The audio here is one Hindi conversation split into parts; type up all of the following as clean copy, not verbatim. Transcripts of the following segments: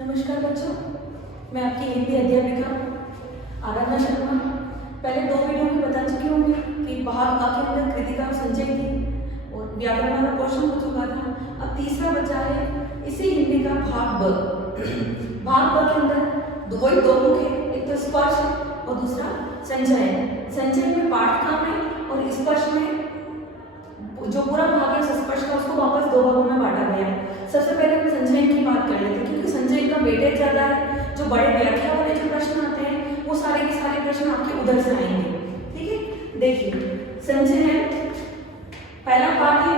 नमस्कार बच्चों, मैं आपकी हिंदी अध्यापिका आराधना शर्मा। पहले 2 वीडियो में बता चुकी हूँ कि भाग आ के अंदर कृतिका और संचय थी और व्याकरण वाला पोर्शन हो चुका था। अब तीसरा बचा है इसी हिंदी का भाग ब। भाग ब के अंदर दो मुख है, एक तो स्पर्श और दूसरा संचय है। संचय में पाठ काम है और स्पर्श में जो पूरा भाग है स्पर्श का उसको वापस 2 भागों में बांटा गया है। सबसे पहले हम संचय की बात कर लेते हैं क्योंकि संचय का वेटेज ज्यादा है। जो बड़े व्याख्या वाले जो प्रश्न आते हैं वो सारे के सारे प्रश्न आपके उधर से आएंगे। ठीक है, देखिए संचय है। पहला पाठ है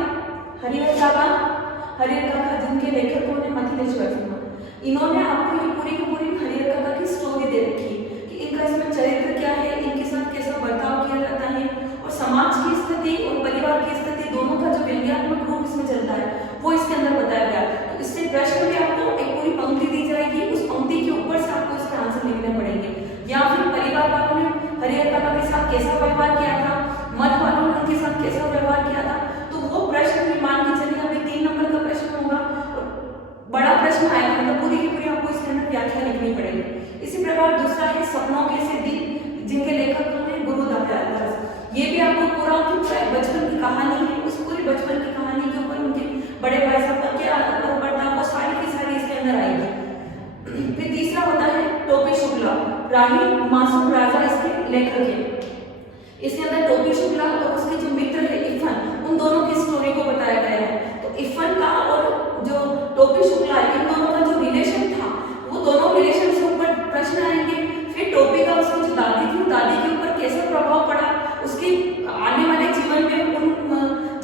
हरिहर काका जिनके लेखक कौन है? मथिलेश्वर सिन्हा। इन्होंने आपको ये पूरी की पूरी हरिहर काका की स्टोरी दे रखी है कि इनका इसमें चरित्र क्या है, इनके साथ कैसा बर्ताव किया जाता है और समाज की स्थिति और परिवार की स्थिति दोनों का जो व्यंग्यात्मक रूप इसमें चलता है वो इसके अंदर बताया गया। तो इससे प्रश्न में आपको एक पूरी पंक्ति दी जाएगी, उस पंक्ति के ऊपर से आपको इसके आंसर लिखने पड़ेंगे। या फिर परिवार वालों ने हरिहर काका के साथ कैसा व्यवहार किया था, मठ वालों ने उनके साथ कैसा व्यवहार किया था। तो वो प्रश्न भी मान के चलिए अभी 3 नंबर का प्रश्न होगा और बड़ा प्रश्न आएगा, मतलब पूरी की पूरी आपको इसके अंदर व्याख्या लिखनी पड़ेगी। इसी प्रकार दूसरा है सपनों के सिद्धि जिनके लेखक कौन है? गुरुदास व्यास। ये भी आपको पूरा बचपन की कहानी है, उस पूरी बचपन की कहानी के ऊपर उनके बड़े भाई साहब का क्या बर्ताव वो सारी की सारी इसके अंदर आएगी। फिर तीसरा होता है टोपी शुक्ला, राही मासूम राजा इसके लेखक है। इसके अंदर टोपी शुक्ला और उसके जो मित्र है इरफान, उन दोनों की स्टोरी को बताया गया है। तो इरफान का और जो टोपी शुक्ला है इन दोनों का जो रिलेशन था वो दोनों रिलेशन से ऊपर प्रश्न आएंगे। फिर टोपी का उसकी जो दादी थी दादी के ऊपर कैसा प्रभाव पड़ा, उसके आने वाले जीवन में उन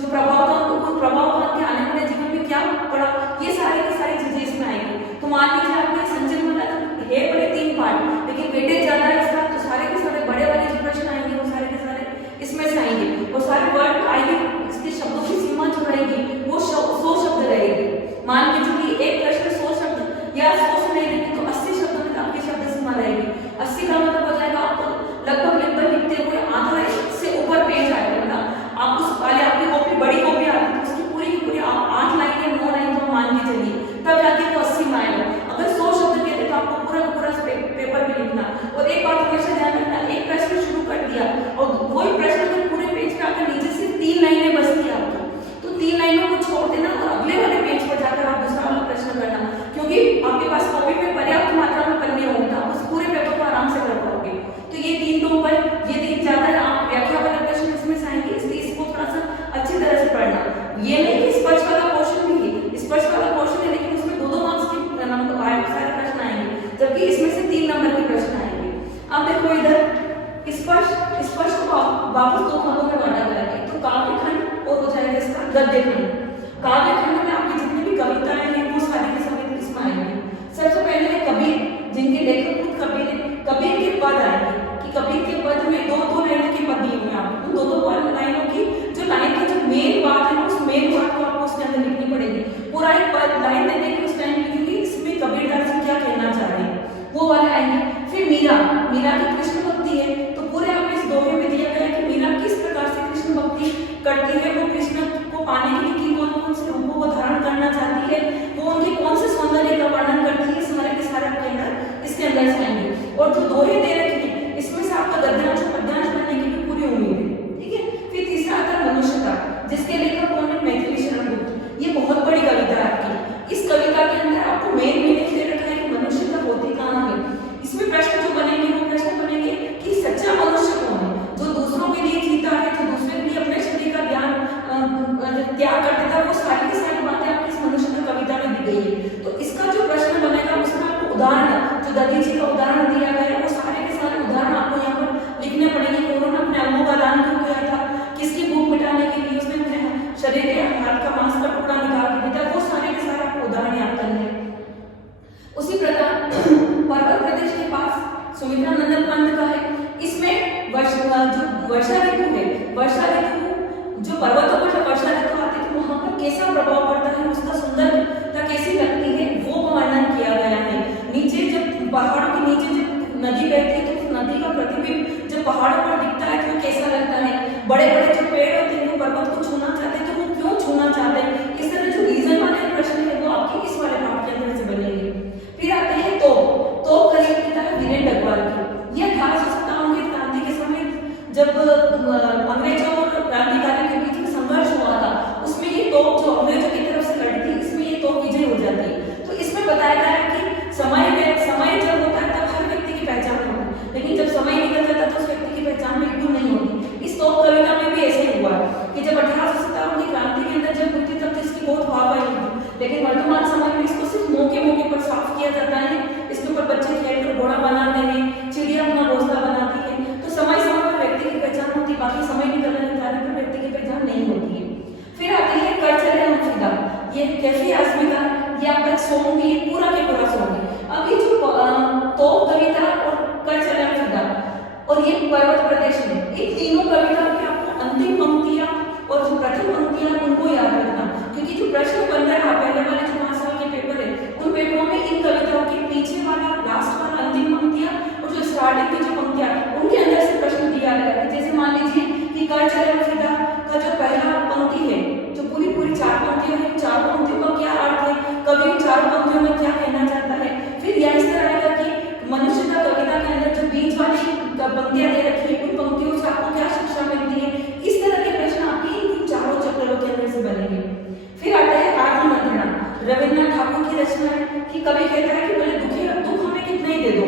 जो प्रभाव था उन प्रभाव के आने वाले जीवन में क्या पड़ा, ये सारी की सारी चीजें इसमें आएंगी। तो मान लीजिए आपको संचय वाला है बड़े 3 पार्ट लेकिन वेटेज ज्यादा है इसका, तो सारे के सारे बड़े वाले जो प्रश्न आएंगे वो सारे के सारे इसमें से आएंगे और सारे वर्ड आएंगे। इसके शब्दों की सीमा जो रहेगी वो 100 शब्द रहेगी। मान के चलिए एक प्रश्न 100 शब्द या 100 से नहीं देंगे तो 80 शब्दों में आपकी शब्द सीमा रहेगी। 80 का मतलब हो जाएगा आपको लगभग लिखते हुए आधा से ऊपर पेज आएगा। मतलब आप उस वाले आपकी कॉपी बड़ी कॉपी आती है तो उसकी पूरी की पूरी 8 लाइन या 9 लाइन तो मान के चलिए तब जाके वो 80 में आएगा। अगर 100 शब्द कहते तो आपको पूरा पेपर में लिखना। और एक बात हमेशा ध्यान रखना, एक प्रश्न शुरू कर दिया और वही प्रश्न अगर पूरे पेज पे आकर नीचे से 3 लाइनें बचती आपकी तो 3 लाइनों को छोड़ देना और अगले वाले पेज पर जाकर आप दूसरा वाला प्रश्न करना, क्योंकि आपके पास कॉपी में पर्याप्त मात्रा में पन्ने होंगे, आप उस पूरे पेपर को आराम से कर पाओगे। तो ये 3 तो ऊपर, ये 3 ज्यादा है, आप व्याख्या वाले प्रश्न इसमें से आएंगे, इसलिए इसको थोड़ा सा अच्छी तरह से पढ़ना। ये नहीं कि स्पर्श वाला पोर्शन भी है, स्पर्श वाला पोर्शन है लेकिन उसमें 2-2 मार्क्स के सारे प्रश्न आएंगे, जबकि इसमें से 3 नंबर के प्रश्न आएंगे। अब देखो इधर स्पर्श को वापस 2 भागों में बांटा गया है, तो काव्य खंड और हो जाएगा इसका गद्य खंड। काव्य खंड में आपकी जितनी भी कविताएं हैं वो सारी की सारी इसमें आएंगी। सबसे पहले है कबीर जिनके लेखक खुद कबीर है। कबीर के पद आएंगे कि कबीर के पद में 2-2 लाइनों के पद दिए हुए हैं आपको, 2-2 लाइनों की जो लाइन की जो मेन बात है उस मेन बात को आपको उसके अंदर लिखनी पड़ेगी। पूरा एक पद लाइन देने की उस टाइम लिखेंगे इसमें कबीरदास जी क्या कहना चाह रहे हैं वो वाले आएंगे। फिर मीरा की कृष्ण भक्ति है तो पूरे आपको इस दोहे में दिया गया है कि मीरा किस प्रकार से कृष्ण भक्ति करती है, वो कृष्ण को पाने के लिए कौन से रूपों को धारण करना चाहती है, वो उनके कौन से सौंदर्य का वर्णन करती है, सारे के सारे आपके अंदर इसके अंदर से आएंगे। और जो दोहे दे रखे हैं इसमें से आपका गद्यांश पद्यांश बनने की भी पूरी उम्मीद है। ठीक है, फिर तीसरा आता है मनुष्यता जिसके लेखक कौन है? मैथिली शरण गुप्त। ये बहुत बड़ी कविता है आपकी। इस कविता के अंदर आपको मेन मीनिंग दे रखा है कि मनुष्यता होती कहाँ है। इसमें प्रश्न जो बनेंगे वो प्रश्न बनेंगे कि सच्चा मनुष्य कौन है, जो दूसरों के लिए जीता है, जो दूसरे के लिए अपने शरीर का त्याग कर देता है, वो सारी की सारी बातें आपकी इस मनुष्य कविता में दी गई है। तो इसका जो प्रश्न बनेगा उसमें आपको उदाहरण जो दधी जी का उदाहरण दिया गया है वो सारे के सारे उदाहरण आपको यहाँ पर लिखने पड़ेंगे कि उन्होंने अपने अंगों का दान क्यों किया था, किसकी भूख मिटाने के लिए उसने अपने शरीर के हाथ का मांस का टुकड़ा निकाल के दिया, वो सारे के सारे आपको उदाहरण याद करने हैं। उसी प्रकार पर्वत प्रदेश के पास सुमित्रा नंदन पंथ का है। इसमें वर्षा ऋतु है, वर्षा ऋतु जो पर्वतों पर जब वर्षा ऋतु आती है तो वहां पर कैसा प्रभाव पड़ता है, उसका सुंदरता कैसी लगती है वो वर्णन किया गया है। नीचे जब पहाड़ों के नीचे जब नदी बहती है तो उस नदी का प्रतिबिंब जब पहाड़ों पर दिखता है तो कैसा लगता है। बड़े बड़े जो पेड़ होते हैं वो पर्वत को छूना चाहते हैं तो वो क्यों छूना चाहते हैं, इस तरह जो रीजन वाले प्रश्न है वो आपके इस वाले पाठ के अंदर से बनेंगे। फिर आते ऐसी रचना है कि कवि कहता है कि बोले दुख हमें कितना ही दे दो,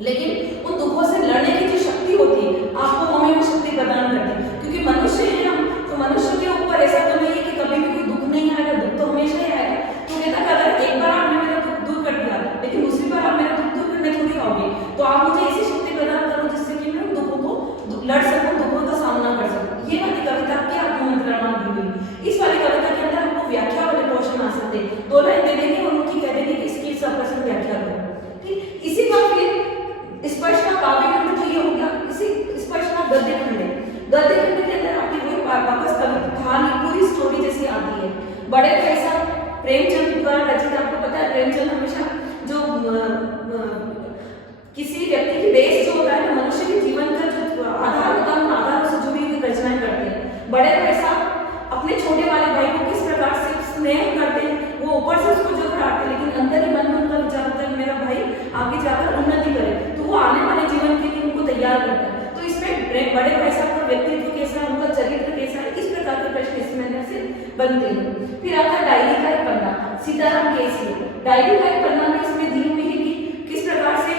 लेकिन उन दुखों से लड़ने की जो शक्ति होती है आपको हमें वो शक्ति प्रदान करती है। क्योंकि मनुष्य है हम, तो मनुष्य के ऊपर ऐसा तो नहीं है कि कभी भी कोई दुख नहीं आएगा, दुख तो हमेशा ही आएगा। तो कहता है अगर एक बार आपने मेरा दुख दूर कर दिया, लेकिन दूसरी बार आप मेरा दुख दूर करने थोड़ी आओगे, तो आप मुझे ऐसी शक्ति प्रदान करो जिससे कि मैं दुखों को लड़ सकूं, दुखों का सामना कर सकूं। ये वाली कविता की आपको मंत्रणा दी हुई। इस वाली कविता के अंदर आपको व्याख्या वाले क्वेश्चन आ सकते हैं, 2 लाइन दे देंगे और उनकी कह देंगे कि इसकी सप्रश्न व्याख्या करो। ठीक, इसी का फिर स्पष्ट काव्य खंड तो ये हो गया, इसी स्पष्ट गद्य खंड है। गद्य खंड के अंदर आपकी वही वापस कहानी पूरी स्टोरी जैसी आती है। बड़े भाई साहब प्रेमचंद द्वारा रचित, आपको पता है प्रेमचंद हमेशा जो किसी व्यक्ति की बेस जो होता है, मनुष्य के जीवन का जो आधार होता है, उन आधारों से जुड़ी हुई रचनाएं करते हैं। बड़े भाई साहब अपने छोटे वाले भाई को किस प्रकार से स्नेह करते हैं, वो ऊपर से उसको जो कराते हैं, लेकिन अंदर ही मन में उनका विचार होता है मेरा भाई आगे जाकर उन्नति करे, तो वो आने वाले जीवन के लिए उनको तैयार करता है। तो इसमें बड़े भाई साहब का व्यक्तित्व कैसा है, उनका चरित्र कैसा है, इस प्रकार के प्रश्न इसमें से बनते हैं। फिर आता है डायरी का एक पन्ना, सीताराम केसरी। डायरी का एक पन्ना में इसमें दी हुई है कि किस प्रकार से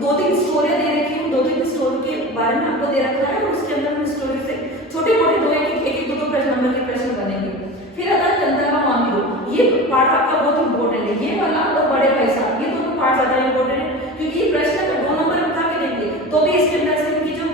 2-3 स्टोरियां दे रखी है, 2-3 स्टोरी के बारे में आपको दे रखा है, और उसके अंदर उन स्टोरी से छोटे मोटे 2-1 प्रश्न नंबर के प्रश्न बनेंगे। फिर आता है तंत्रा मामिलो, ये पार्ट आपका बहुत इंपॉर्टेंट है, ये वाला और बड़े भाई साहब, ये दोनों पार्ट ज्यादा इंपॉर्टेंट है, क्योंकि ये प्रश्न अगर 2 नंबर उठा के देंगे तो भी इसके अंदर से इनकी जो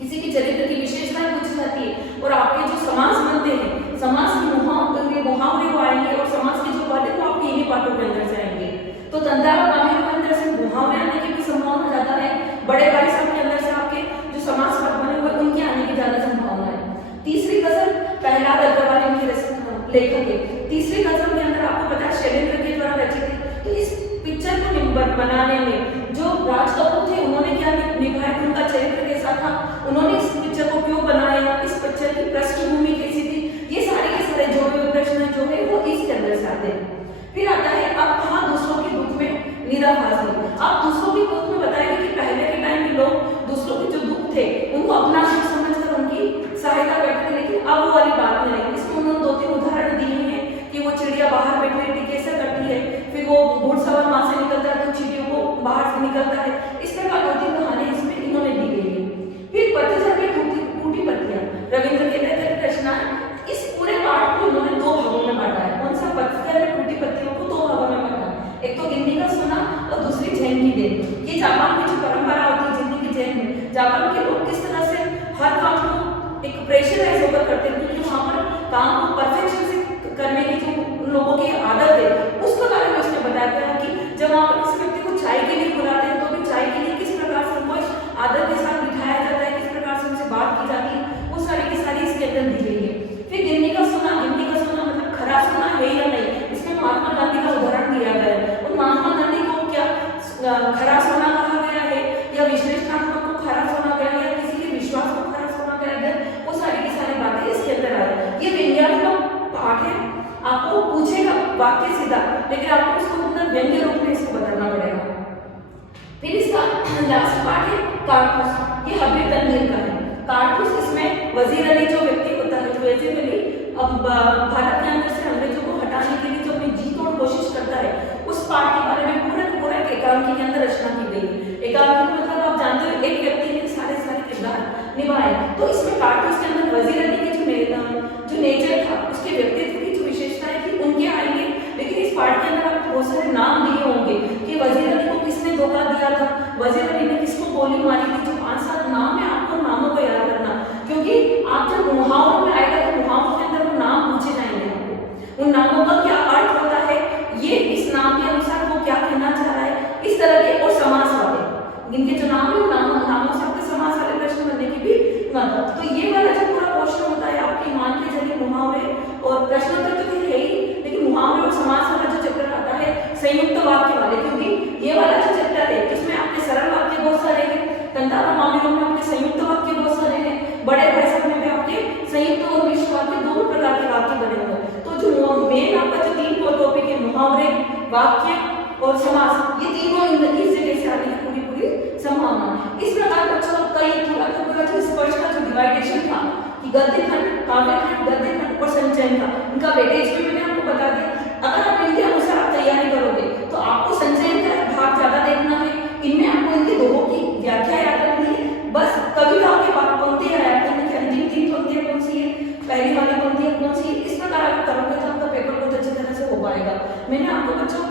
किसी के चरित्र की विशेषताएं पूछी जाती है, और आपके जो समास बनते हैं, समास की मुहावरे वो आएंगे, और समास की जो बातें वो आपके इन्हीं पाठों के अंदर से आएंगे। तो तंत्रा मामिलो के अंदर से मुहावरे आने की भी संभावना ज्यादा है, बड़े भाई साहब के अंदर से आपके जो समास पाठ बने हुए उनके आने की ज्यादा संभावना है। तीसरी गजल प्रहलाद अग्रवाल इनकी लेखक है। तीसरी गजल के अंदर आपको पता है शैलेंद्र के द्वारा रचित है। तो इस पिक्चर को बनाने में जो राज कपूर थे उन्होंने क्या निभाया, उनका चरित्र कैसा था, उन्होंने इस पिक्चर को क्यों बनाया, इस पिक्चर की पृष्ठभूमि कैसी थी, ये सारे के सारे जो भी प्रश्न जो है वो इसके अंदर से आते हैं। फिर आता है अब कहाँ दूसरों के दुख में निदा फासी। आप दूसरों के दुख में बताएंगे कि पहले के टाइम में लोग दूसरों के जो दुख थे उनको अपना सुख समझकर उनकी सहायता करते थे, लेकिन अब वो वाली बात नहीं। इसमें उन्होंने 2-3 उदाहरण दिए हैं कि वो चिड़िया बाहर बैठी कैसे करती है, फिर वो घुड़सवार वहां से निकलता है तो चिड़ियों को बाहर से निकलता है, इस प्रकार 2-3 कहानी इसमें इन्होंने दी गई है। फिर पतझड़ में टूटी पत्तियां, रविंद्र केतन की रचना है। इस पूरे पाठ को इन्होंने 2 भागों में बांटा है। कौन सा? पतझड़ में टूटी पत्तियों को 2 भागों में बांटा है, एक तो गिनती का सोना और दूसरी जैन की देन। ये जापान की जो परंपरा होती है जिंदगी की जैन में, जापान के लोग किस तरह से हर काम को एक प्रेशराइज होकर करते हैं, क्योंकि वहां पर काम को परफेक्शन से करने की जो उन लोगों की आदत है उसके बारे में उसने बताया है कि जब वहां पर किसी व्यक्ति को चाय के लिए बुलाते हैं तो भी चाय के लिए किस प्रकार से उनको आदत के साथ बिठाया जाता है, किस प्रकार से उनसे बात की जाती है, वो सारी की सारी इसके अंदर दी गई है। फिर गिनती का सोना मतलब खरा सोना है या नहीं, इसमें महात्मा गांधी का उदाहरण दिया गया है। और महात्मा गांधी को क्या खरा सोना कहा गया है, या विश्लेषणात्मक को खरा सोना कहा गया, किसी के विश्वास को खरा सोना कहा गया, वो सारी की सारी बातें इसके अंदर आ रही है। ये व्यंग्यात्मक पाठ है, आपको पूछेगा वाक्य सीधा, लेकिन आपको उसको अंदर व्यंग्य रूप में इसको बताना पड़ेगा। फिर इसका लास्ट पार्ट है कारतूस, ये हबीब तनवीर का है। कारतूस इसमें वजीर अली जो व्यक्ति होता है, जो वजीर अली अब भारत के अंदर से अंग्रेजों को हटाने के लिए जो अपनी जी तोड़ कोशिश करता है, उस पार्ट के बारे में पूरा एकांकी के अंदर रचना की गई है। एकांकी मतलब आप जानते हो एक व्यक्ति ने सारे किरदार निभाए, तो इसमें कारतूस के अंदर वजीर अली के जो नेचर था, उसके व्यक्तित्व की जो विशेषताएं थी उनके आएंगे। लेकिन इस पार्ट के अंदर आपको बहुत सारे नाम दिए होंगे कि वजीर अली को किसने धोखा दिया था, वजीर अली ने किसको गोली मारी थी, जो 5-7 नाम है आपको नामों को याद रखना, क्योंकि आप जब मुहावरों में आएगा तो मुहावरों के अंदर वो नाम पूछे जाएंगे आपको, उन नामों का क्या अर्थ होता है, ये इस नाम के अनुसार वो क्या कहना चाह रहा है, इस तरह के। और समास वाले इनके जो नाम है नामों से आपके समास वाले प्रश्न बनने की भी मतलब। तो ये वाला जो पूरा क्वेश्चन होता है आपके मान के जरिए मुहावरे और प्रश्नोत्तर तो है ही, लेकिन मुहावरे और समास वाला जो चैप्टर आता है संयुक्त वाक्य वाले, क्योंकि ये वाला जो चैप्टर है इसमें आपके सरल वाक्य बहुत सारे हैं, तंतारा मामलों में आपके संयुक्त वाक्य बहुत सारे हैं, बड़े भाई साहब में भी आपके संयुक्त और मिश्र वाक्य दोनों प्रकार के वाक्य बने हुए हैं। तो जो मेन आपका जो 3 टॉपिक है, मुहावरे, वाक्य और समास, ये तीनों इस जगह से आने की पूरी संभावना। इस प्रकार बच्चों कई पूरा जो स्पर्श का जो डिवाइडेशन था कि गद्य खंड, काव्य खंड, गद्य खंड और संचयन का, इनका वेटेज भी मैंने आपको बता दिया। अगर आप इनके अनुसार तैयार दो बच्चों,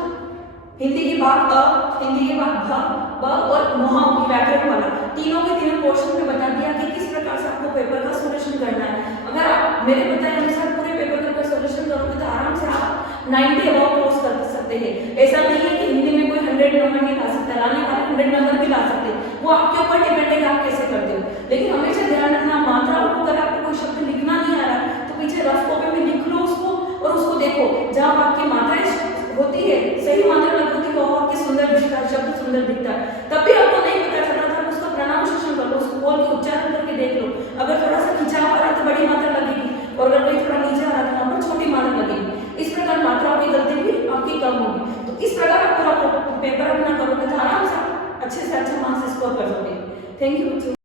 हिंदी की बात अ, हिंदी की बात भ, ब और मुहा व्याकरण वाला तीनों के तीनों पोर्शन में बता दिया कि किस प्रकार से आपको पेपर का सॉल्यूशन करना है। अगर आप मेरे बताए अनुसार पूरे पेपर का सॉल्यूशन करोगे तो आराम से आप 90 अबाउट क्रॉस कर सकते हैं। ऐसा नहीं है कि हिंदी में कोई 100 नंबर नहीं ला सकता, लाने वाले 100 नंबर भी ला सकते, वो आपके ऊपर डिपेंड है आप कैसे करते हो। लेकिन हमेशा ध्यान रखना मात्रा, अगर आपको कोई शब्द लिखना नहीं आ रहा तो पीछे रफ कॉपी में लिख लो उसको और उसको देखो, जहाँ आपकी मात्राएं होती है सही मात्रा लग होती है वो आपके सुंदर दिखता है, शब्द सुंदर दिखता है। तब भी आपको नहीं पता चल रहा था उसका प्रोनाउंसिएशन कर लो, उसको बोल के उच्चारण करके देख लो। अगर थोड़ा सा खिंचाव आ रहा है तो बड़ी मात्रा लगेगी और अगर कोई थोड़ा नीचे आ रहा है तो वहाँ पर छोटी मात्रा लगेगी। इस प्रकार मात्राओं की गलती भी आपकी कम होगी। तो इस प्रकार आप पूरा पेपर अपना करोगे तो आराम से अच्छे से अच्छा मार्क्स स्कोर कर सकते हैं। Thank you.